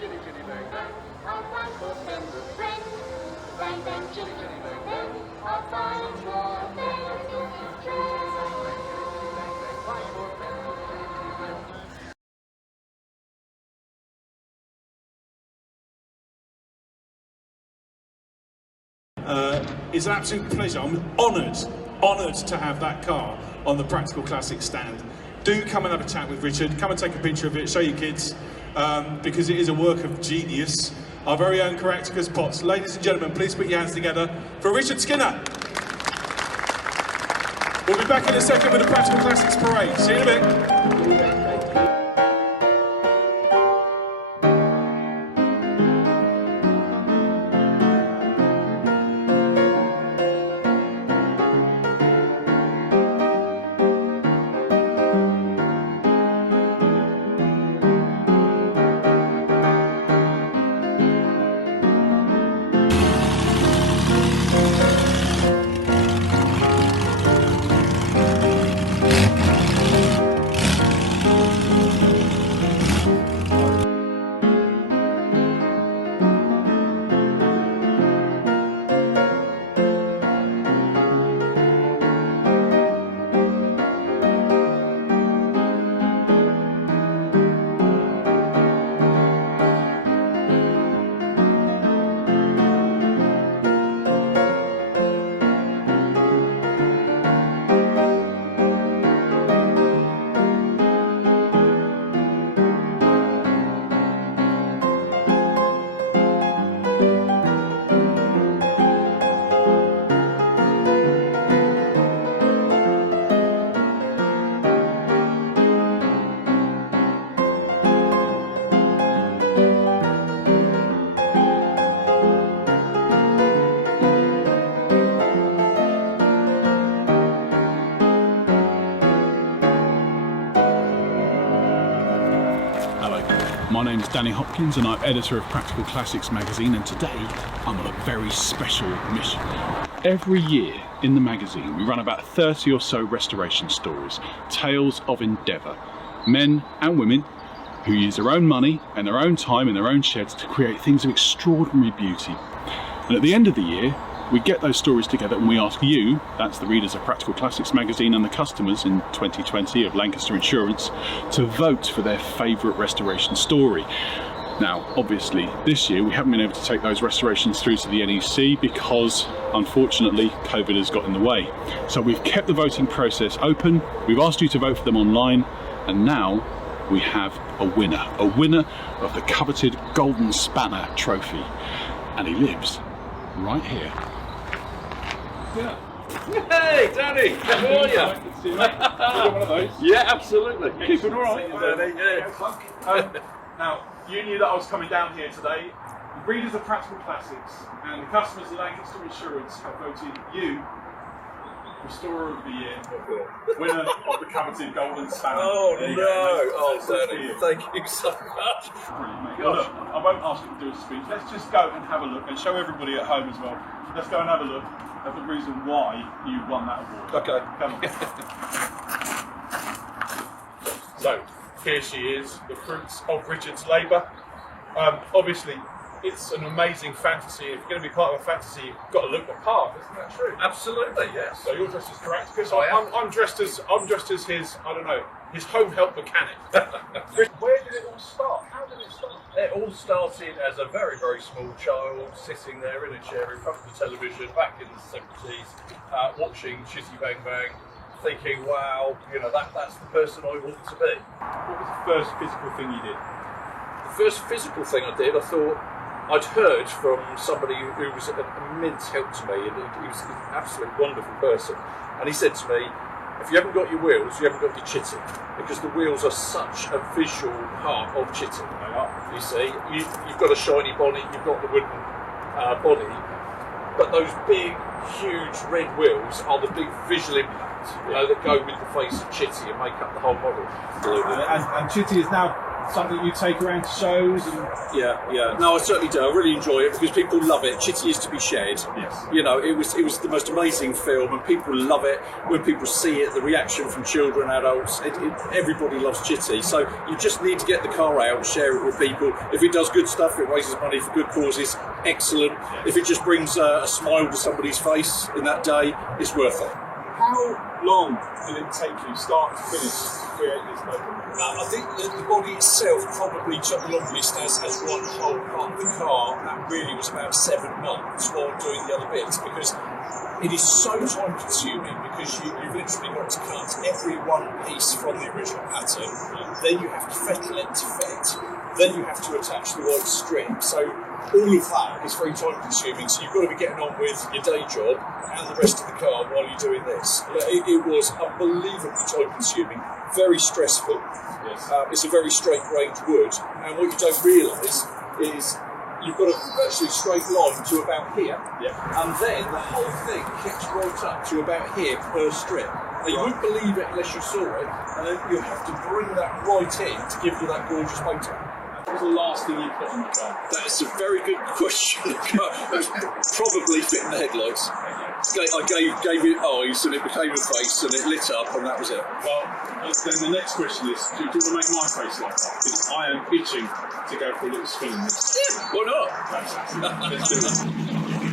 Chitty Chitty Bang Bang, our fun for member friends. Bang bang chitty chitty bang bang, our fun for member friends. It's an absolute pleasure. I'm honoured to have that car on the Practical Classics stand. Do come and have a chat with Richard. Come and take a picture of it, show your kids, because it is a work of genius. Our very own Caractacus Potts. Ladies and gentlemen, please put your hands together for Richard Skinner. We'll be back in a second with the Practical Classics Parade. See you in a bit. My name's Danny Hopkins and I'm editor of Practical Classics magazine, and today I'm on a very special mission. Every year in the magazine we run about 30 or so restoration stories, tales of endeavour, men and women who use their own money and their own time in their own sheds to create things of extraordinary beauty. And at the end of the year we get those stories together and we ask you, that's the readers of Practical Classics magazine and the customers in 2020 of Lancaster Insurance, to vote for their favourite restoration story. Now obviously this year we haven't been able to take those restorations through to the NEC because unfortunately COVID has got in the way. So we've kept the voting process open, we've asked you to vote for them online, and now we have a winner of the coveted Golden Spanner trophy, and he lives right here. dinner. Hey, Danny, how are you? Good to see you, mate. You got one of those? Yeah, absolutely. Keeping all right. Now, you knew that I was coming down here today. The readers of Practical Classics and the customers of Lancaster Insurance have voted you Restorer of the Year, winner of the coveted Golden Spanner. Oh There you no! go, mate. Oh, That's good for Danny, you. thank you so much. Brilliant, mate. Well, look, I won't ask you to do a speech. Let's just go and have a look and show everybody at home as well. Let's go and have a look at the reason why you won that award. Okay. Come on. So, here she is, the fruits of Richard's labour. Obviously, it's an amazing fantasy. If you're going to be part of a fantasy, you've got to look the part. Isn't that true? Absolutely, yes. So you're dressed as Caractacus. I am. I'm dressed as his, I don't know, his home help mechanic. Where did it all start? How did it start? It all started as a very, very small child sitting there in a chair in front of the television back in the 70s, watching Chitty Bang Bang, thinking, wow, you know, that's the person I want to be. What was the first physical thing you did? The first physical thing I did, I thought, I'd heard from somebody who was an immense help to me, and he was an absolutely wonderful person. And he said to me, if you haven't got your wheels, you haven't got your chitty, because the wheels are such a visual part of chitty. You see, you've got a shiny bonnet, you've got the wooden body, but those big, huge red wheels are the big visual impact, you know, that go with the face of chitty and make up the whole model. And Chitty is now something you take around to shows and... Yeah. No, I certainly do. I really enjoy it because people love it. Chitty is to be shared. Yes. You know, it was the most amazing film, and people love it. When people see it, the reaction from children, adults, everybody loves Chitty. So you just need to get the car out, share it with people. If it does good stuff, it raises money for good causes. Excellent. If it just brings a smile to somebody's face in that day, it's worth it. How long did it take you, start to finish, to create this motor? I think the body itself probably took the longest as one whole part of the car. That really was about 7 months while doing the other bits, because it is so time consuming, because you've literally got to cut every one piece from the original pattern, then you have to fettle it to fit, then you have to attach the white strip. So all of that is very time consuming, so you've got to be getting on with your day job and the rest of the car while you're doing this. It was unbelievably time consuming, very stressful. Yes. It's a very straight grained wood, and what you don't realise is you've got a virtually straight line to about here, and then the whole thing kicks right up to about here per strip. Now, you wouldn't believe it unless you saw it, and then you have to bring that right in to give you that gorgeous motor. What was the last thing you put on the car? That's a very good question. It was probably fitting the headlights. I gave it eyes, and it became a face, and it lit up, and that was it. Well, then the next question is, do you want to make my face light up? Because I am itching to go for a little spin in this. Why not? Fantastic. Let's do it.